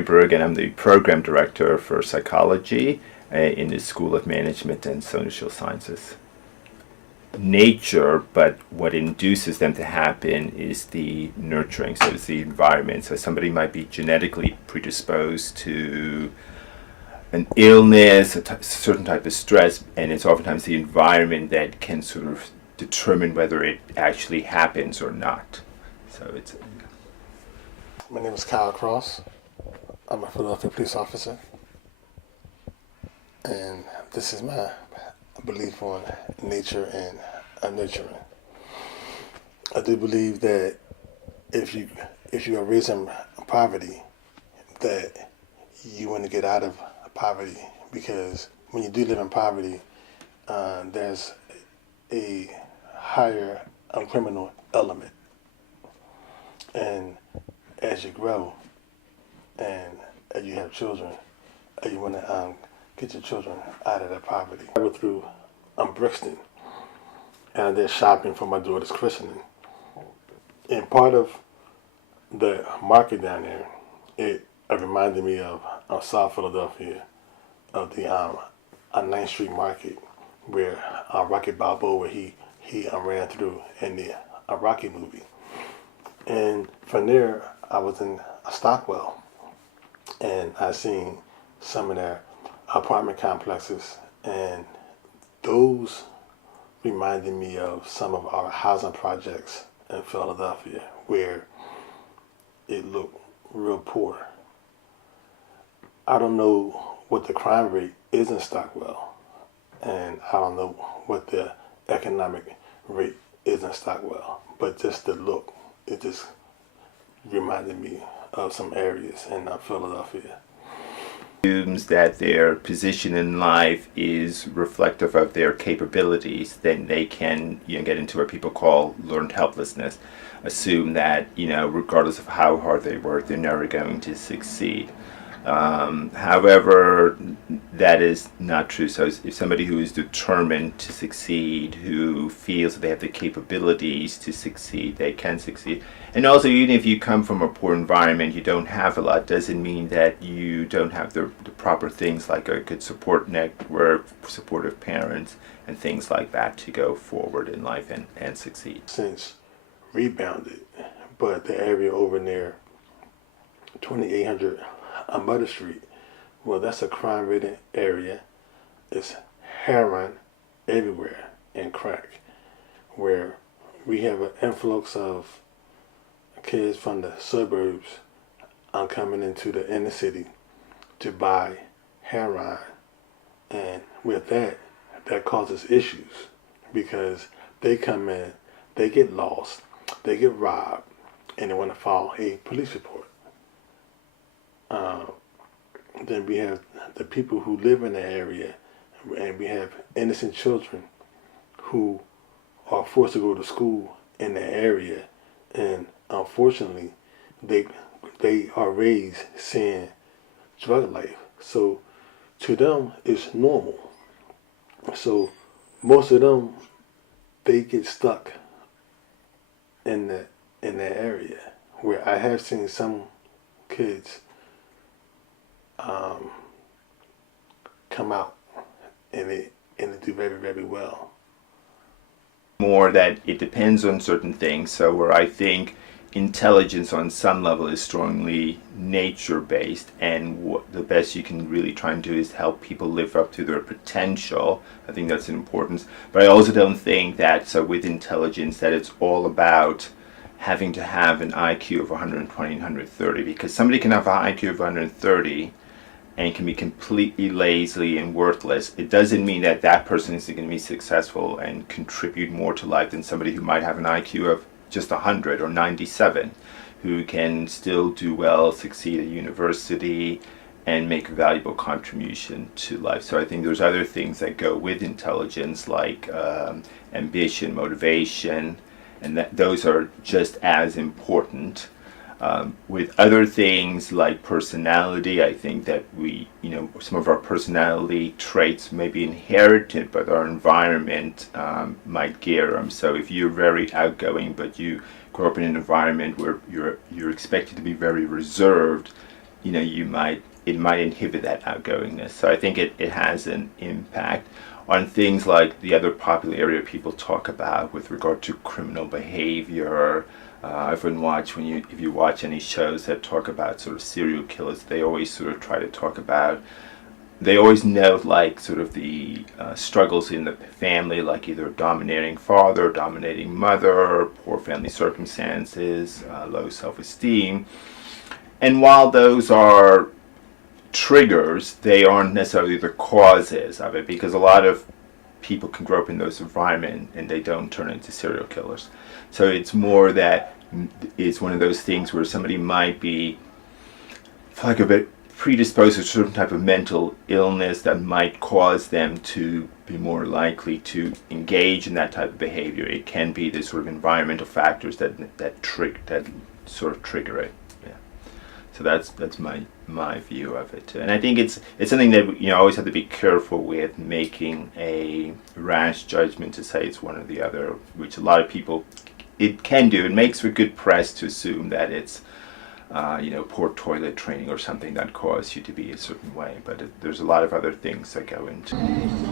Birungi, and I'm the program director for psychology in the School of Management and Social Sciences. Nature, but what induces them to happen is the nurturing, so it's the environment. So somebody might be genetically predisposed to an illness, a certain type of stress, and it's oftentimes the environment that can sort of determine whether it actually happens or not. So it's. My name is Kyle Cross. I'm a Philadelphia police officer, and this is my belief on nature and nurturing. I do believe that if you are raised in poverty, that you want to get out of poverty, because when you do live in poverty, there's a higher criminal element, and as you grow and as you have children, you want to get your children out of that poverty. I go through Brixton, and I did shopping for my daughter's christening. And part of the market down there, it reminded me of South Philadelphia, of the 9th Street Market, where Rocky Balboa, he ran through in the Rocky movie. And from there, I was in Stockwell, and I seen some of their apartment complexes, and those reminded me of some of our housing projects in Philadelphia, where it looked real poor. I don't know what the crime rate is in Stockwell, and I don't know what the economic rate is in Stockwell, but just the look, it just reminded me of some areas in Philadelphia. Assumes that their position in life is reflective of their capabilities, then they can get into what people call learned helplessness. Assume that regardless of how hard they work, they're never going to succeed. However, that is not true. So if somebody who is determined to succeed, who feels that they have the capabilities to succeed, they can succeed. And also, even if you come from a poor environment, you don't have a lot, doesn't mean that you don't have the proper things like a good support network, supportive parents, and things like that to go forward in life and succeed. Since rebounded, but the area over near 2800 on Butter Street, well, that's a crime-ridden area. It's heroin everywhere and crack, where we have an influx of kids from the suburbs coming into the inner city to buy heroin, and with that causes issues, because they come in, they get lost, they get robbed, and they want to file a police report. Then we have the people who live in the area, and we have innocent children who are forced to go to school in the area, and unfortunately they are raised seeing drug life. So to them it's normal. So most of them, they get stuck in that area, where I have seen some kids come out and they do very, very well. More that it depends on certain things. So where I think intelligence on some level is strongly nature-based, and the best you can really try and do is help people live up to their potential. I think that's important. But I also don't think that, so with intelligence, that it's all about having to have an IQ of 120 and 130, because somebody can have an IQ of 130 and can be completely lazy and worthless. It doesn't mean that that person is going to be successful and contribute more to life than somebody who might have an IQ of just 100 or 97, who can still do well, succeed at university, and make a valuable contribution to life. So I think there's other things that go with intelligence, like ambition, motivation, and those are just as important. With other things like personality, I think that some of our personality traits may be inherited, but our environment might gear them. So if you're very outgoing, but you grow up in an environment where you're expected to be very reserved, it might inhibit that outgoingness. So I think it has an impact on things like the other popular area people talk about with regard to criminal behavior. Everyone watch if you watch any shows that talk about sort of serial killers, they always sort of try to talk about, they always note like sort of the struggles in the family, like either dominating father, dominating mother, poor family circumstances, low self-esteem. And while those are triggers, they aren't necessarily the causes of it, because a lot of people can grow up in those environments and they don't turn into serial killers. So it's more that it's one of those things where somebody might be, for like a bit, predisposed to a certain type of mental illness that might cause them to be more likely to engage in that type of behavior. It can be the sort of environmental factors that sort of trigger it. Yeah. So that's my view of it. And I think it's something that always have to be careful with making a rash judgment to say it's one or the other, which a lot of people it can do. It makes for good press to assume that it's poor toilet training or something that caused you to be a certain way, but there's a lot of other things that go into it.